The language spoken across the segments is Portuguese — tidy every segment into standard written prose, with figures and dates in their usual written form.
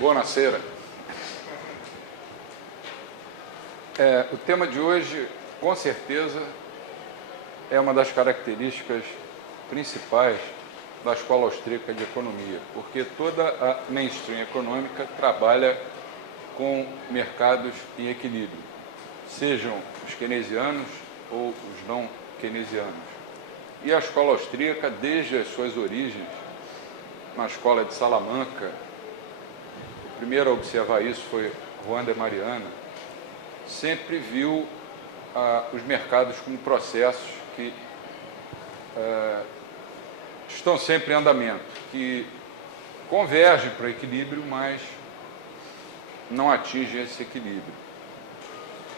Buonasera. O tema de hoje, com certeza, é uma das características principais da Escola Austríaca de Economia, porque toda a mainstream econômica trabalha com mercados em equilíbrio, sejam os keynesianos ou os não keynesianos. E a Escola Austríaca, desde as suas origens, na Escola de Salamanca, o primeiro a observar isso foi Juan de Mariana, sempre viu os mercados como processos que estão sempre em andamento, que convergem para o equilíbrio, mas não atingem esse equilíbrio.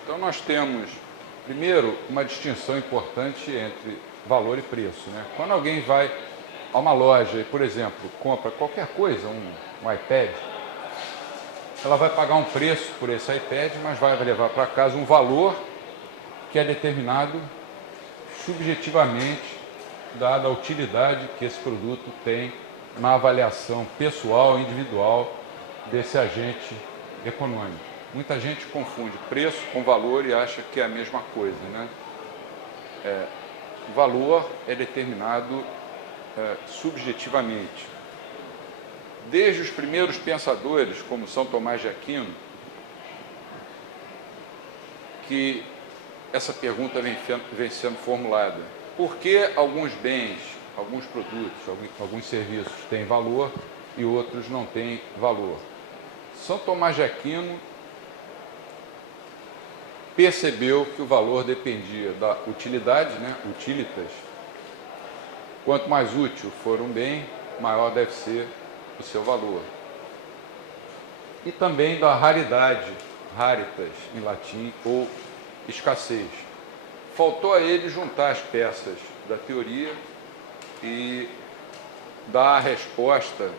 Então, nós temos, primeiro, uma distinção importante entre valor e preço, né? Quando alguém vai a uma loja e, por exemplo, compra qualquer coisa, um iPad, ela vai pagar um preço por esse iPad, mas vai levar para casa um valor que é determinado subjetivamente, dada a utilidade que esse produto tem na avaliação pessoal, individual desse agente econômico. Muita gente confunde preço com valor e acha que é a mesma coisa, né? O valor é determinado subjetivamente. Desde os primeiros pensadores, como São Tomás de Aquino, que essa pergunta vem sendo formulada. Por que alguns bens, alguns produtos, alguns serviços têm valor e outros não têm valor? São Tomás de Aquino percebeu que o valor dependia da utilidade, né? Utilitas. Quanto mais útil for um bem, maior deve ser o seu valor. E também da raridade, raritas em latim, ou escassez. Faltou a ele juntar as peças da teoria e dar a resposta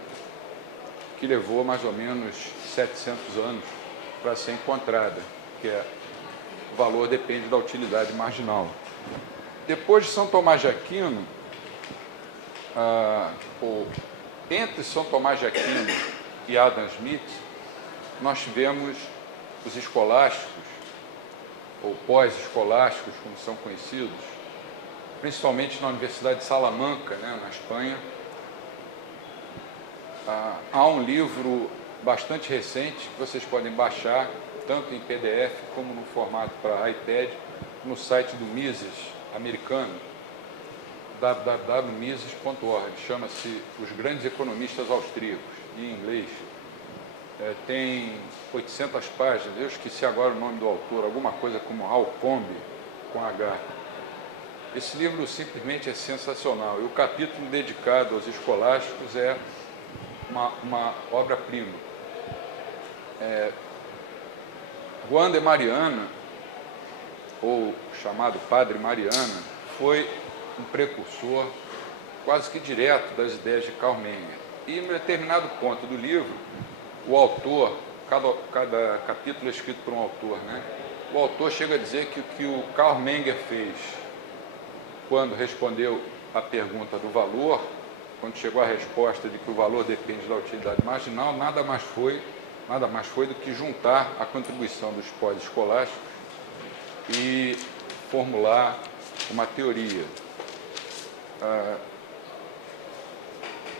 que levou mais ou menos 700 anos para ser encontrada, que é o valor depende da utilidade marginal. Depois de São Tomás de Aquino, entre São Tomás de Aquino e Adam Smith, nós tivemos os escolásticos, ou pós-escolásticos, como são conhecidos, principalmente na Universidade de Salamanca, né, na Espanha. Há um livro bastante recente que vocês podem baixar, tanto em PDF como no formato para iPad, no site do Mises americano, www.mises.org, chama-se Os Grandes Economistas Austríacos, em inglês. Tem 800 páginas, eu esqueci agora o nome do autor, alguma coisa como Alcombe, com H. Esse livro simplesmente é sensacional, e o capítulo dedicado aos escolásticos é uma obra-prima. Juan de Mariana, ou chamado Padre Mariana, foi um precursor quase que direto das ideias de Karl Menger. E em determinado ponto do livro, o autor, cada capítulo é escrito por um autor, né? O autor chega a dizer que o que o Karl Menger fez quando respondeu a pergunta do valor, quando chegou à resposta de que o valor depende da utilidade marginal, nada mais foi do que juntar a contribuição dos pós-escolásticos e formular uma teoria.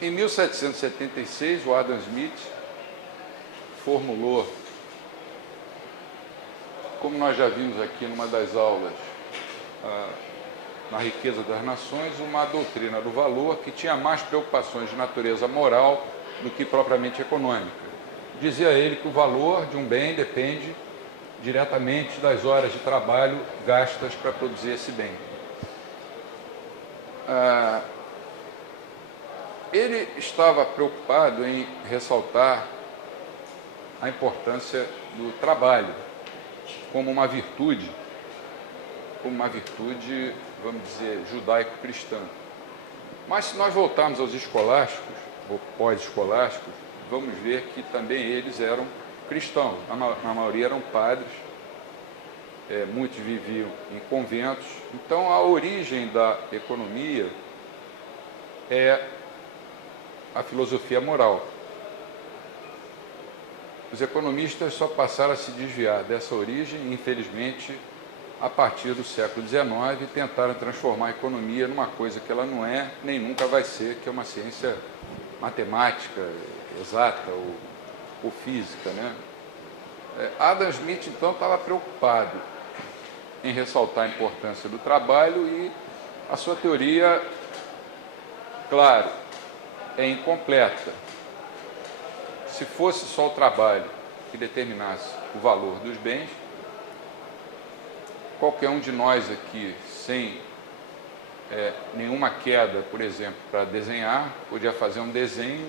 Em 1776, o Adam Smith formulou, como nós já vimos aqui numa das aulas, na Riqueza das Nações, uma doutrina do valor que tinha mais preocupações de natureza moral do que propriamente econômica. Dizia ele que o valor de um bem depende diretamente das horas de trabalho gastas para produzir esse bem. Ele estava preocupado em ressaltar a importância do trabalho como uma virtude, vamos dizer, judaico-cristã. Mas se nós voltarmos aos escolásticos, ou pós-escolásticos, vamos ver que também eles eram cristãos, na maioria eram padres, muitos viviam em conventos. Então, a origem da economia é a filosofia moral. os economistas só passaram a se desviar dessa origem, infelizmente, a partir do século XIX, e tentaram transformar a economia numa coisa que ela não é, nem nunca vai ser, que é uma ciência matemática, exata ou física, né? Adam Smith, então, estava preocupado em ressaltar a importância do trabalho e a sua teoria, claro, é incompleta. Se fosse só o trabalho que determinasse o valor dos bens, qualquer um de nós aqui, sem nenhuma queda, por exemplo, para desenhar, podia fazer um desenho,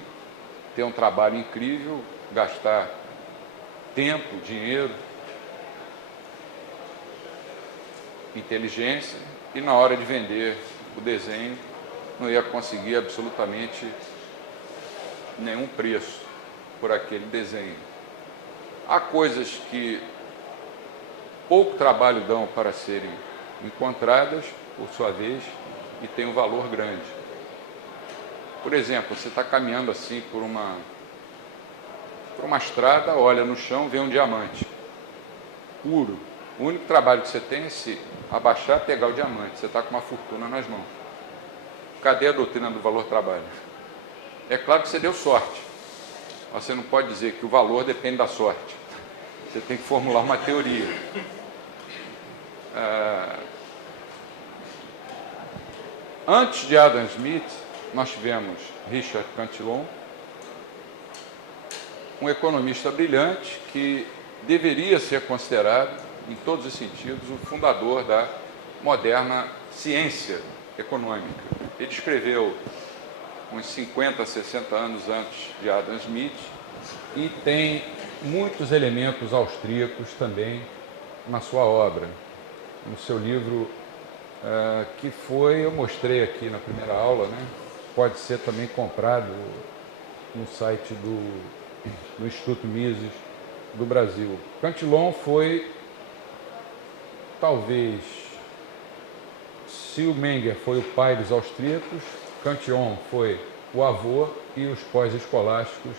ter um trabalho incrível, gastar tempo, dinheiro, inteligência, e na hora de vender o desenho não ia conseguir absolutamente nenhum preço por aquele desenho. Há coisas que pouco trabalho dão para serem encontradas, por sua vez, e têm um valor grande. Por exemplo, você está caminhando assim por uma estrada, olha no chão, vê um diamante puro. O único trabalho que você tem é se abaixar, pegar o diamante. Você está com uma fortuna nas mãos. Cadê a doutrina do valor-trabalho? É claro que você deu sorte. Mas você não pode dizer que o valor depende da sorte. Você tem que formular uma teoria. Antes de Adam Smith, nós tivemos Richard Cantillon, um economista brilhante que deveria ser considerado, em todos os sentidos, o fundador da moderna ciência econômica. Ele escreveu uns 50, 60 anos antes de Adam Smith e tem muitos elementos austríacos também na sua obra. No seu livro, que eu mostrei aqui na primeira aula, né? Pode ser também comprado no site do Instituto Mises do Brasil. Cantillon foi, talvez, se o Menger foi o pai dos austríacos, Cantillon foi o avô e os pós-escolásticos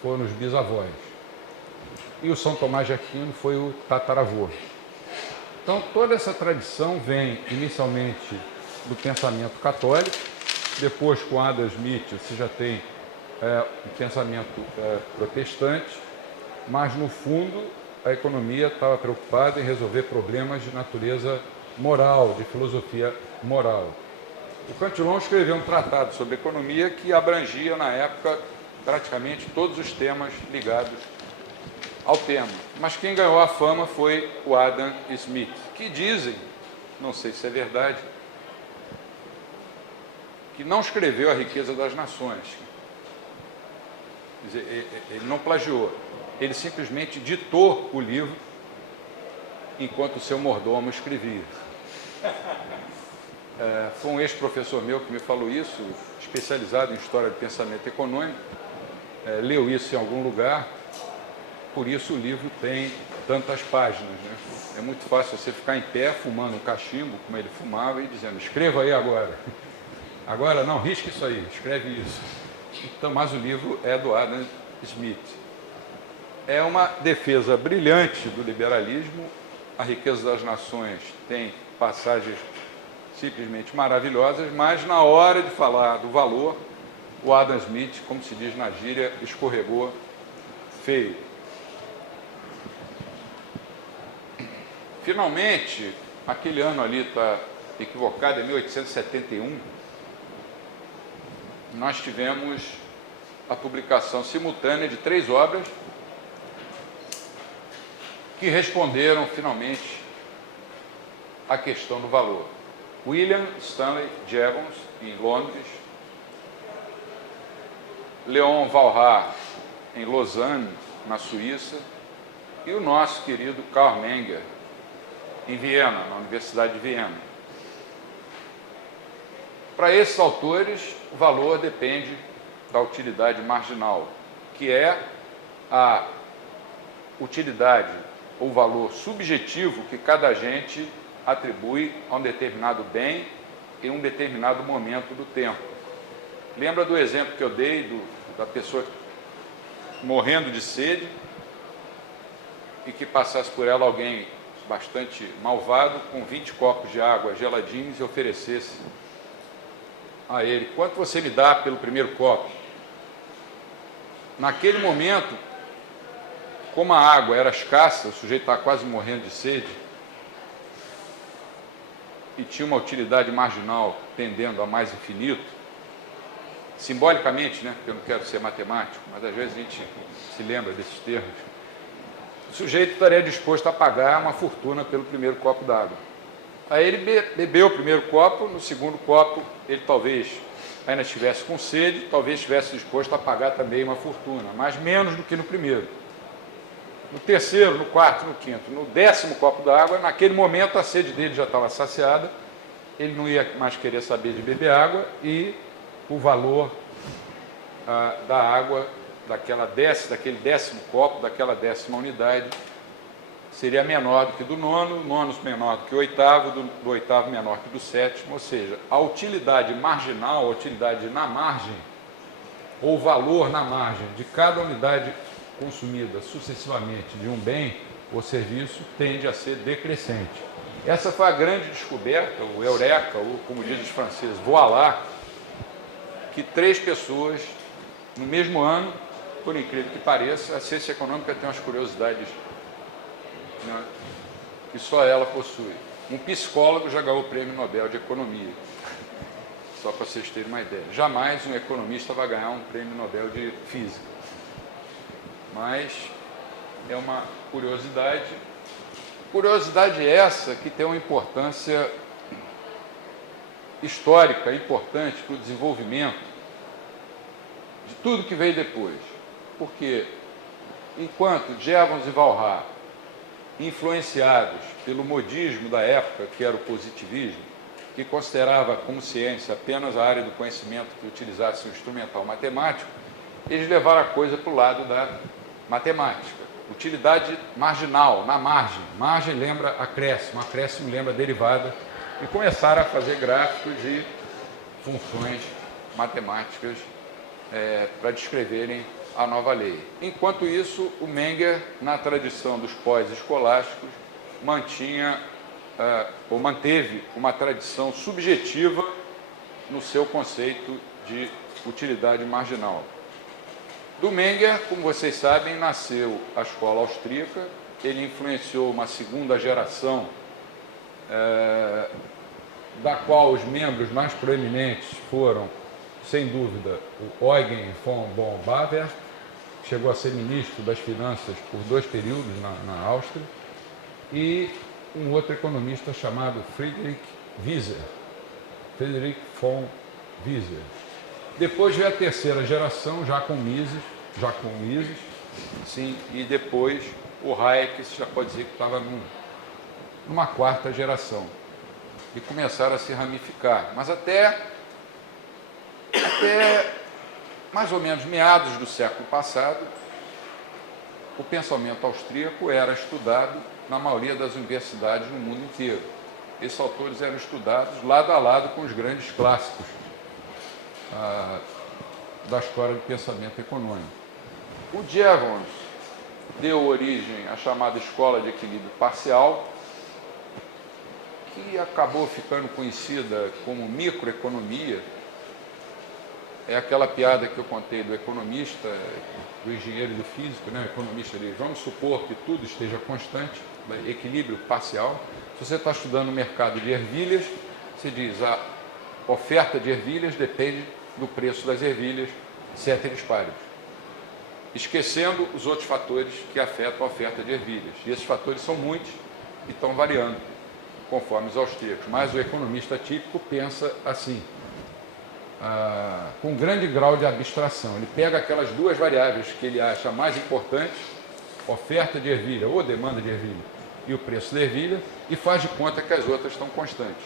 foram os bisavós. E o São Tomás de Aquino foi o tataravô. Então, toda essa tradição vem inicialmente do pensamento católico, depois, com Adam Smith, você já tem um pensamento protestante, mas, no fundo, a economia estava preocupada em resolver problemas de natureza moral, de filosofia moral. O Cantillon escreveu um tratado sobre economia que abrangia, na época, praticamente todos os temas ligados ao tema. Mas quem ganhou a fama foi o Adam Smith, que dizem, não sei se é verdade, que não escreveu A Riqueza das Nações. Quer dizer, ele não plagiou, ele simplesmente ditou o livro enquanto o seu mordomo escrevia. Foi um ex-professor meu que me falou isso, especializado em história de pensamento econômico, leu isso em algum lugar. Por isso o livro tem tantas páginas, né? É muito fácil você ficar em pé, fumando um cachimbo, como ele fumava, e dizendo, escreva aí agora. Agora não, risque isso aí, escreve isso. Então, mas o livro é do Adam Smith. É uma defesa brilhante do liberalismo. A Riqueza das Nações tem passagens simplesmente maravilhosas, mas na hora de falar do valor, o Adam Smith, como se diz na gíria, escorregou feio. Finalmente, aquele ano ali está equivocado, é 1871, nós tivemos a publicação simultânea de 3 obras que responderam finalmente à questão do valor. William Stanley Jevons, em Londres, Leon Walras, em Lausanne, na Suíça, e o nosso querido Karl Menger, em Viena, na Universidade de Viena. Para esses autores, o valor depende da utilidade marginal, que é a utilidade ou valor subjetivo que cada agente atribui a um determinado bem em um determinado momento do tempo. Lembra do exemplo que eu dei da pessoa morrendo de sede e que passasse por ela alguém bastante malvado, com 20 copos de água geladinhos e oferecesse a ele: quanto você me dá pelo primeiro copo? Naquele momento, como a água era escassa, o sujeito estava quase morrendo de sede, e tinha uma utilidade marginal tendendo a mais infinito, simbolicamente, né, porque eu não quero ser matemático, mas às vezes a gente se lembra desses termos, o sujeito estaria disposto a pagar uma fortuna pelo primeiro copo d'água. Aí ele bebeu o primeiro copo, no segundo copo ele talvez ainda estivesse com sede, talvez estivesse disposto a pagar também uma fortuna, mas menos do que no primeiro. No terceiro, no quarto, no quinto, no 10º copo d'água, naquele momento a sede dele já estava saciada, ele não ia mais querer saber de beber água e o valor da água, daquele 10º copo, daquela 10ª unidade, seria menor do que do nono menor do que o oitavo, do oitavo menor que do 7º, ou seja, a utilidade marginal, a utilidade na margem, ou valor na margem de cada unidade consumida sucessivamente de um bem ou serviço tende a ser decrescente. Essa foi a grande descoberta, o eureka, ou como dizem os franceses, voilà, que 3 pessoas, no mesmo ano, por incrível que pareça, a ciência econômica tem umas curiosidades, né, que só ela possui. Um psicólogo já ganhou o Prêmio Nobel de Economia, só para vocês terem uma ideia. Jamais um economista vai ganhar um Prêmio Nobel de Física. Mas é uma curiosidade. Curiosidade essa que tem uma importância histórica importante para o desenvolvimento de tudo que veio depois. Porque enquanto Jevons e Walras, influenciados pelo modismo da época, que era o positivismo, que considerava como ciência apenas a área do conhecimento que utilizasse o instrumental matemático, eles levaram a coisa para o lado da matemática. Utilidade marginal, na margem. Margem lembra acréscimo lembra derivada, e começaram a fazer gráficos e funções matemáticas para descreverem a nova lei. Enquanto isso, o Menger, na tradição dos pós-escolásticos, manteve uma tradição subjetiva no seu conceito de utilidade marginal. Do Menger, como vocês sabem, nasceu a escola austríaca, ele influenciou uma segunda geração, da qual os membros mais proeminentes foram, sem dúvida, o Eugen von Bohm-Bawerk, que chegou a ser ministro das Finanças por 2 períodos na Áustria, e um outro economista chamado Friedrich von Wieser. Depois veio a terceira geração, já com Mises, sim, e depois o Hayek, já pode dizer que estava numa 4ª geração. E começaram a se ramificar. Mas até mais ou menos meados do século passado, o pensamento austríaco era estudado na maioria das universidades no mundo inteiro. Esses autores eram estudados lado a lado com os grandes clássicos da história do pensamento econômico. O Jevons deu origem à chamada escola de equilíbrio parcial, que acabou ficando conhecida como microeconomia. É aquela piada que eu contei do economista, do engenheiro e do físico, né? O economista diz: vamos supor que tudo esteja constante, equilíbrio parcial. Se você está estudando o mercado de ervilhas, você diz: a oferta de ervilhas depende do preço das ervilhas, ceteris paribus, esquecendo os outros fatores que afetam a oferta de ervilhas. E esses fatores são muitos e estão variando, conforme os austríacos. Mas o economista típico pensa assim, com grande grau de abstração. Ele pega aquelas 2 variáveis que ele acha mais importantes, oferta de ervilha ou demanda de ervilha, e o preço da ervilha, e faz de conta que as outras estão constantes.